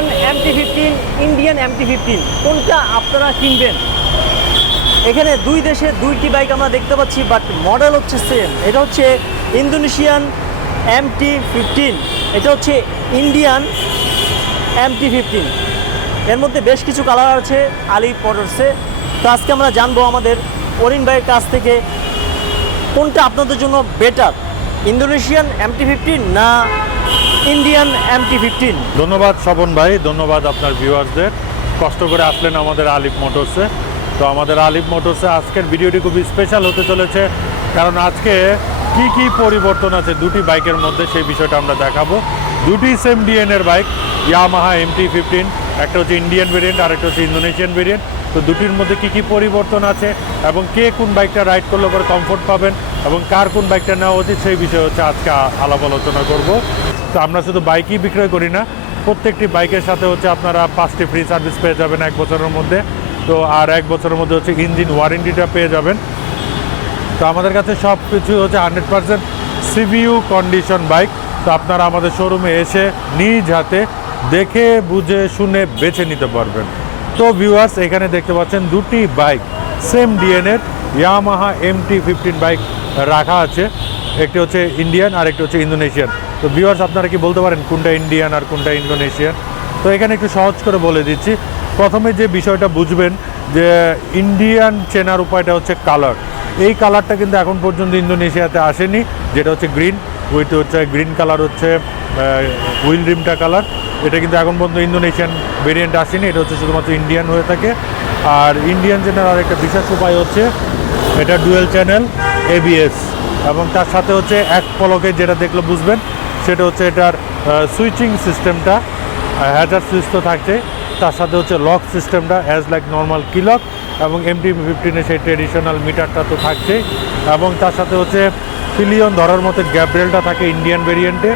Indonesian MT fifteen Indian MT fifteen কোনটা আপনারা কিনবেন? এখানে দুই দেশে দুইটি বাইক আমরা দেখতে পাচ্ছি বাট মডেল হচ্ছে সেম এটা হচ্ছে ইন্দোনেশিয়ান এমটি ফিফটিন এটা হচ্ছে ইন্ডিয়ান এমটি ফিফটিন এর মধ্যে বেশ কিছু কালার আছে, আলি মোটরসে তো আজকে আমরা জানব আমাদের অরিন ভাইয়ের কাছ থেকে, কোনটা আপনাদের জন্য বেটার ইন্দোনেশিয়ান এমটি ফিফটিন না ইন্ডিয়ান এমটি ফিফটিন ধন্যবাদ স্বপন ভাই, ধন্যবাদ আপনার ভিউয়ার্সদের কষ্ট করে আসলেন আমাদের আলিফ মোটরসে তো আমাদের আলিফ মোটরসে আজকের ভিডিওটি খুবই স্পেশাল হতে চলেছে। কারণ আজকে কি কি পরিবর্তন আছে দুটি বাইকের মধ্যে সেই বিষয়টা আমরা দেখাবো। দুটি সেম ডিএনের বাইক ইয়ামাহা এমটি ফিফটিন একটা হচ্ছে ইন্ডিয়ান ভেরিয়েন্ট আর একটা হচ্ছে ইন্দোনেশিয়ান ভেরিয়েন্ট তো দুটির মধ্যে কি কি পরিবর্তন আছে এবং কে কোন বাইকটা রাইড করলে পরে কমফোর্ট পাবেন এবং কার কোন বাইকটা নেওয়া উচিত সেই বিষয়ে হচ্ছে আজকে আলাপ আলোচনা করব। তো আমরা শুধু বাইকই বিক্রয় করি না, প্রত্যেকটি বাইকের সাথে হচ্ছে আপনারা পাঁচটি ফ্রি সার্ভিস পেয়ে যাবেন এক বছরের মধ্যে। তো আর এক বছরের মধ্যে হচ্ছে ইঞ্জিন ওয়ারেন্টিটা পেয়ে যাবেন। তো আমাদের কাছে সব কিছু হচ্ছে হান্ড্রেড পার্সেন্ট সিভিউ কন্ডিশন বাইক তো আপনারা আমাদের শোরুমে এসে নিজ হাতে দেখে, বুঝে, শুনে বেছে নিতে পারবেন। তো ভিউয়ার্স এখানে দেখতে পাচ্ছেন দুটি বাইক সেম ডিএনের ইয়ামাহা এমটি ফিফটিন বাইক রাখা আছে। একটি হচ্ছে ইন্ডিয়ান আর একটি হচ্ছে ইন্দোনেশিয়ান তো ভিউয়ার্স আপনারা কি বলতে পারেন কোনটা ইন্ডিয়ান আর কোনটা ইন্দোনেশিয়ান তো এখানে একটু সহজ করে বলে দিচ্ছি। প্রথমে যে বিষয়টা বুঝবেন যে ইন্ডিয়ান চেনার উপায়টা হচ্ছে কালার এই কালারটা কিন্তু এখন পর্যন্ত ইন্দোনেশিয়াতে আসেনি, যেটা হচ্ছে গ্রিন উইথ হচ্ছে গ্রিন কালার হচ্ছে হুইল রিমটা কালার এটা কিন্তু এখন পর্যন্ত ইন্দোনেশিয়ান ভেরিয়েন্ট আসেনি, এটা হচ্ছে শুধুমাত্র ইন্ডিয়ান হয়ে থাকে। আর ইন্ডিয়ান চেনার আর একটা বিশেষ উপায় হচ্ছে, এটা ডুয়েল চ্যানেল এবিএস এবং তার সাথে হচ্ছে এক পলকে যেটা দেখলে বুঝবেন, সেটা হচ্ছে এটার সুইচিং সিস্টেমটা হ্যাজার সুইচ তো থাকছে। তার সাথে হচ্ছে লক সিস্টেমটা অ্যাজ লাইক নর্মাল কিলক এবং এমটি ফিফটিনে সেই ট্রেডিশনাল মিটারটা তো থাকছেই এবং তার সাথে হচ্ছে ফিলিয়ন ধরার মতো গ্যাব্রেলটা থাকে ইন্ডিয়ান ভেরিয়েন্টে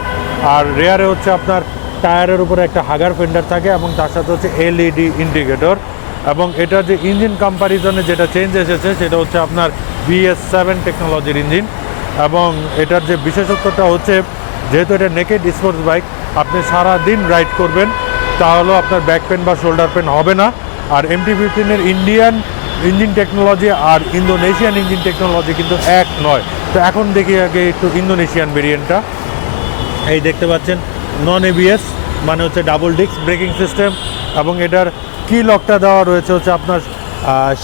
আর রেয়ারে হচ্ছে আপনার টায়ারের উপরে একটা হাগার ফেন্ডার থাকে এবং তার সাথে হচ্ছে এলইডি ইন্ডিকেটর এবং এটার যে ইঞ্জিন কম্প্যারিজনে যেটা চেঞ্জ এসেছে, সেটা হচ্ছে আপনার বিএস সেভেন টেকনোলজির ইঞ্জিন। এবং এটার যে বিশেষত্বটা হচ্ছে, যেহেতু এটা নেকেড স্পোর্টস বাইক আপনি সারা দিন রাইড করবেন, তাহলেও আপনার ব্যাক পেন বা শোল্ডার পেন হবে না। আর এমটি ফিফটিনের ইন্ডিয়ান ইঞ্জিন টেকনোলজি আর ইন্দোনেশিয়ান ইঞ্জিন টেকনোলজি কিন্তু এক নয়। তো এখন দেখি আগে একটু ইন্দোনেশিয়ান ভেরিয়েন্টটা এই দেখতে পাচ্ছেন নন এবিএস মানে হচ্ছে ডাবল ডিস্ক ব্রেকিং সিস্টেম এবং এটার কি লকটা দেওয়া রয়েছে হচ্ছে আপনার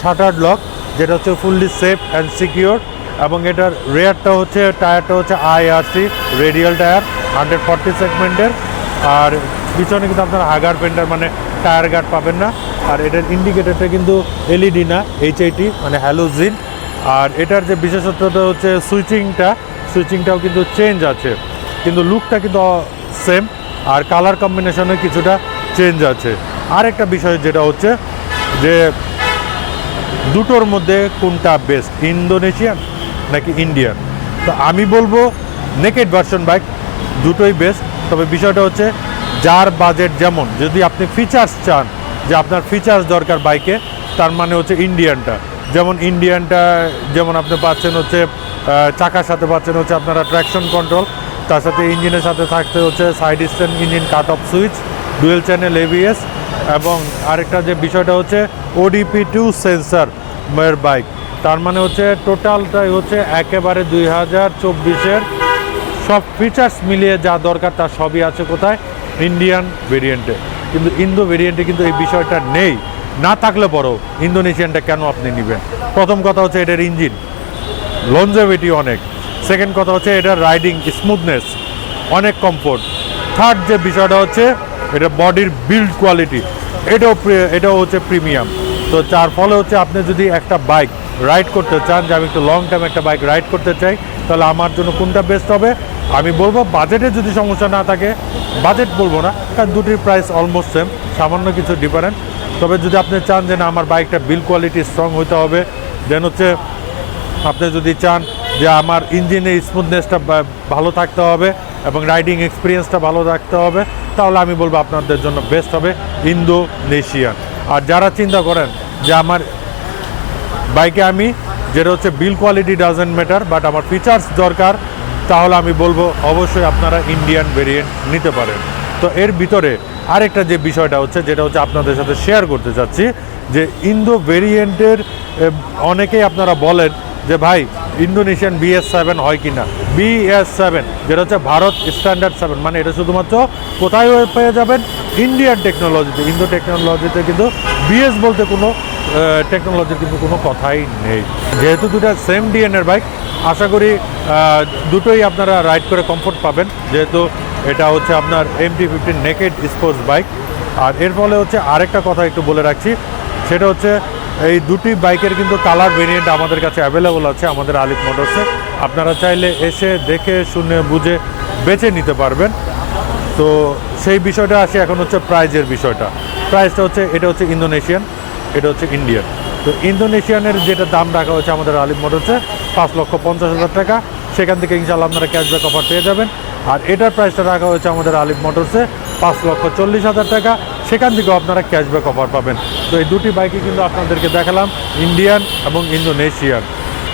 শাটার লক যেটা হচ্ছে ফুললি সেফ অ্যান্ড সিকিওর এবং এটার রেয়ারটা হচ্ছে টায়ারটা হচ্ছে IRC radial tyre hundred forty সেগমেন্টের আর পিছনে কিন্তু আপনার হাগার পেন্টার মানে টায়ার গার্ড পাবেন না, আর এটার ইন্ডিকেটরটা কিন্তু এলইডি না এইচআইটি মানে হ্যালোজিন আর এটার যে বিশেষত্বটা হচ্ছে সুইচিংটা সুইচিংটাও কিন্তু চেঞ্জ আছে, কিন্তু লুকটা কিন্তু সেম আর কালার কম্বিনেশনে কিছুটা চেঞ্জ আছে। আর একটা বিষয় যেটা হচ্ছে যে দুটোর মধ্যে কোনটা বেস্ট ইন্দোনেশিয়ান নাকি ইন্ডিয়ান তো আমি বলব নেকেড ভার্সন বাইক দুটোই বেস্ট তবে বিষয়টা হচ্ছে যার বাজেট যেমন, যদি আপনি ফিচার্স চান যে আপনার ফিচার্স দরকার বাইকে তার মানে হচ্ছে ইন্ডিয়ানটা যেমন ইন্ডিয়ানটা যেমন আপনি পাচ্ছেন হচ্ছে চাকার সাথে পাচ্ছেন হচ্ছে আপনারা ট্র্যাকশন কন্ট্রোল তার সাথে ইঞ্জিনের সাথে থাকতে হচ্ছে side stand engine cut off switch dual channel ABS এবং আরেকটা যে বিষয়টা হচ্ছে ওডিপি টু সেন্সার এর বাইক তার মানে হচ্ছে টোটালটাই হচ্ছে একেবারে দুই হাজার চব্বিশের সব ফিচার্স মিলিয়ে যা দরকার তার সবই আছে কোথায়? ইন্ডিয়ান ভেরিয়েন্টে কিন্তু ইন্দো ভেরিয়েন্টে কিন্তু এই বিষয়টা নেই। না থাকলে পরেও ইন্দোনেশিয়ানটা কেন আপনি নেবেন? প্রথম কথা হচ্ছে এটার ইঞ্জিন লঞ্জেভিটি অনেক। সেকেন্ড কথা হচ্ছে এটার রাইডিং স্মুথনেস অনেক কমফোর্ট থার্ড যে বিষয়টা হচ্ছে এটা বডির বিল্ড কোয়ালিটি এটাও এটাও হচ্ছে প্রিমিয়াম তো যার ফলে হচ্ছে আপনি যদি একটা বাইক রাইড করতে চান, যে আমি একটু লং টাইম একটা বাইক রাইড করতে চাই, তাহলে আমার জন্য কোনটা বেস্ট হবে? আমি বলব বাজেটে যদি সমস্যা না থাকে বাজেট বলব না, কারণ দুটির প্রাইস অলমোস্ট সেম সামান্য কিছু ডিফারেন্ট তবে যদি আপনি চান যে না, আমার বাইকটা বিল কোয়ালিটি স্ট্রং হতে হবে দেন হচ্ছে আপনি যদি চান যে আমার ইঞ্জিনের স্মুথনেসটা ভালো থাকতে হবে এবং রাইডিং এক্সপিরিয়েন্সটা ভালো রাখতে হবে। তাহলে আমি বলব আপনাদের জন্য বেস্ট হবে ইন্দোনেশিয়ান। আর যারা চিন্তা করেন যে আমার বাইকে আমি, যেটা হচ্ছে build quality doesn't matter but আমার ফিচার্স দরকার, তাহলে আমি বলব অবশ্যই আপনারা ইন্ডিয়ান ভেরিয়েন্ট নিতে পারেন। তো এর ভিতরে আরেকটা যে বিষয়টা হচ্ছে, যেটা হচ্ছে আপনাদের সাথে শেয়ার করতে চাচ্ছি, যে ইন্দো ভেরিয়েন্টের অনেকেই আপনারা বলেন যে ভাই ইন্দোনেশিয়ান বিএস সেভেন হয় কি না বিএস সেভেন যেটা হচ্ছে ভারত স্ট্যান্ডার্ড সেভেন মানে এটা শুধুমাত্র কোথায় পেয়ে যাবেন? ইন্ডিয়ান টেকনোলজিতে ইন্দো টেকনোলজিতে কিন্তু বিএস বলতে কোনো টেকনোলজির কিন্তু কোনো কথাই নেই। যেহেতু দুটা সেম ডিএনএর বাইক আশা করি দুটোই আপনারা রাইড করে কমফোর্ট পাবেন। যেহেতু এটা হচ্ছে আপনার MT fifteen naked sports bike আর এর ফলে হচ্ছে আরেকটা কথা একটু বলে রাখছি, সেটা হচ্ছে এই দুটি বাইকের কিন্তু কালার ভেরিয়েন্ট আমাদের কাছে অ্যাভেলেবল আছে, আমাদের আলিফ মোটরসে আপনারা চাইলে এসে দেখে, শুনে, বুঝে বেছে নিতে পারবেন। তো সেই বিষয়টা আসে এখন হচ্ছে প্রাইজের বিষয়টা। প্রাইসটা হচ্ছে, এটা হচ্ছে ইন্দোনেশিয়ান এটা হচ্ছে ইন্ডিয়ান তো ইন্দোনেশিয়ানের যেটা দাম রাখা হয়েছে আমাদের আলিফ মোটরসে পাঁচ লক্ষ পঞ্চাশ হাজার টাকা। সেখান থেকে ইনশাল্লাহ আপনারা ক্যাশব্যাক অফার পেয়ে যাবেন। আর এটার প্রাইসটা রাখা হয়েছে আমাদের আলিফ মোটরসে পাঁচ লক্ষ চল্লিশ হাজার টাকা। সেখান থেকেও আপনারা ক্যাশব্যাক অফার পাবেন। তো এই দুটি বাইকই কিন্তু আপনাদেরকে দেখালাম ইন্ডিয়ান এবং ইন্দোনেশিয়ান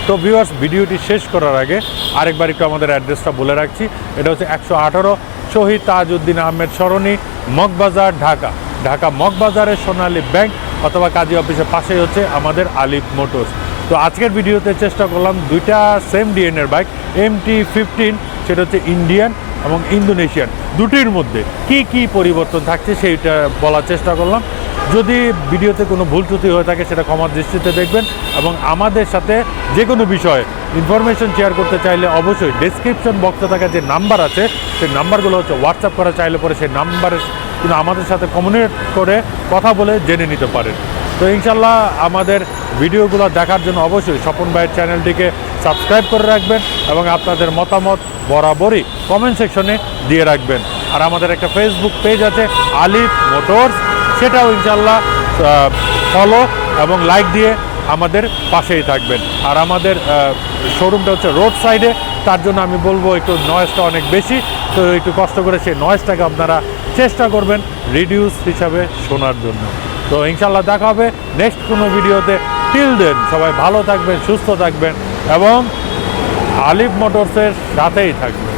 তো ভিউয়ার্স ভিডিওটি শেষ করার আগে আরেকবার একটু আমাদের অ্যাড্রেসটা বলে রাখছি। এটা হচ্ছে একশো আঠারো শহীদ তাজউদ্দিন আহমেদ সরণি, মগবাজার, ঢাকা। ঢাকা মগবাজারের সোনালী ব্যাংক অথবা কাজী অফিসের পাশেই হচ্ছে আমাদের আলিফ মোটরস। তো আজকের ভিডিওতে চেষ্টা করলাম দুইটা সেম ডিএনএর বাইক এম টি ফিফটিন সেটা হচ্ছে ইন্ডিয়ান এবং ইন্দোনেশিয়ান দুটির মধ্যে কি কি পরিবর্তন থাকছে সেইটা বলার চেষ্টা করলাম। যদি ভিডিওতে কোনো ভুল ত্রুটি হয়ে থাকে সেটা ক্ষমার দৃষ্টিতে দেখবেন এবং আমাদের সাথে যে কোনো বিষয়ে ইনফরমেশন শেয়ার করতে চাইলে অবশ্যই ডেসক্রিপশন বক্সে থাকা যে নাম্বার আছে, সেই নাম্বারগুলো হচ্ছে হোয়াটসঅ্যাপ করা চাইলে পরে সেই নাম্বারে কিন্তু আমাদের সাথে কমিউনিকেট করে কথা বলে জেনে নিতে পারেন। তো ইনশাল্লাহ আমাদের ভিডিওগুলো দেখার জন্য অবশ্যই স্বপন ভাইয়ের চ্যানেলটিকে সাবস্ক্রাইব করে রাখবেন এবং আপনাদের মতামত বরাবরই কমেন্ট সেকশনে দিয়ে রাখবেন। আর আমাদের একটা ফেসবুক পেজ আছে, আলিফ মোটরস। সেটাও ইনশাল্লাহ ফলো এবং লাইক দিয়ে আমাদের পাশেই থাকবেন। আর আমাদের শোরুমটা হচ্ছে রোড সাইডে তার জন্য আমি বলব একটু নয়েজটা অনেক বেশি। তো একটু কষ্ট করে সেই নয়েজটাকে আপনারা চেষ্টা করবেন রিডিউস হিসাবে শোনার জন্য। তো ইনশাল্লাহ দেখা হবে নেক্সট কোনো ভিডিওতে। টিল দেন সবাই ভালো থাকবেন, সুস্থ থাকবেন এবং আলিফ মোটরসের সাথেই থাকবেন।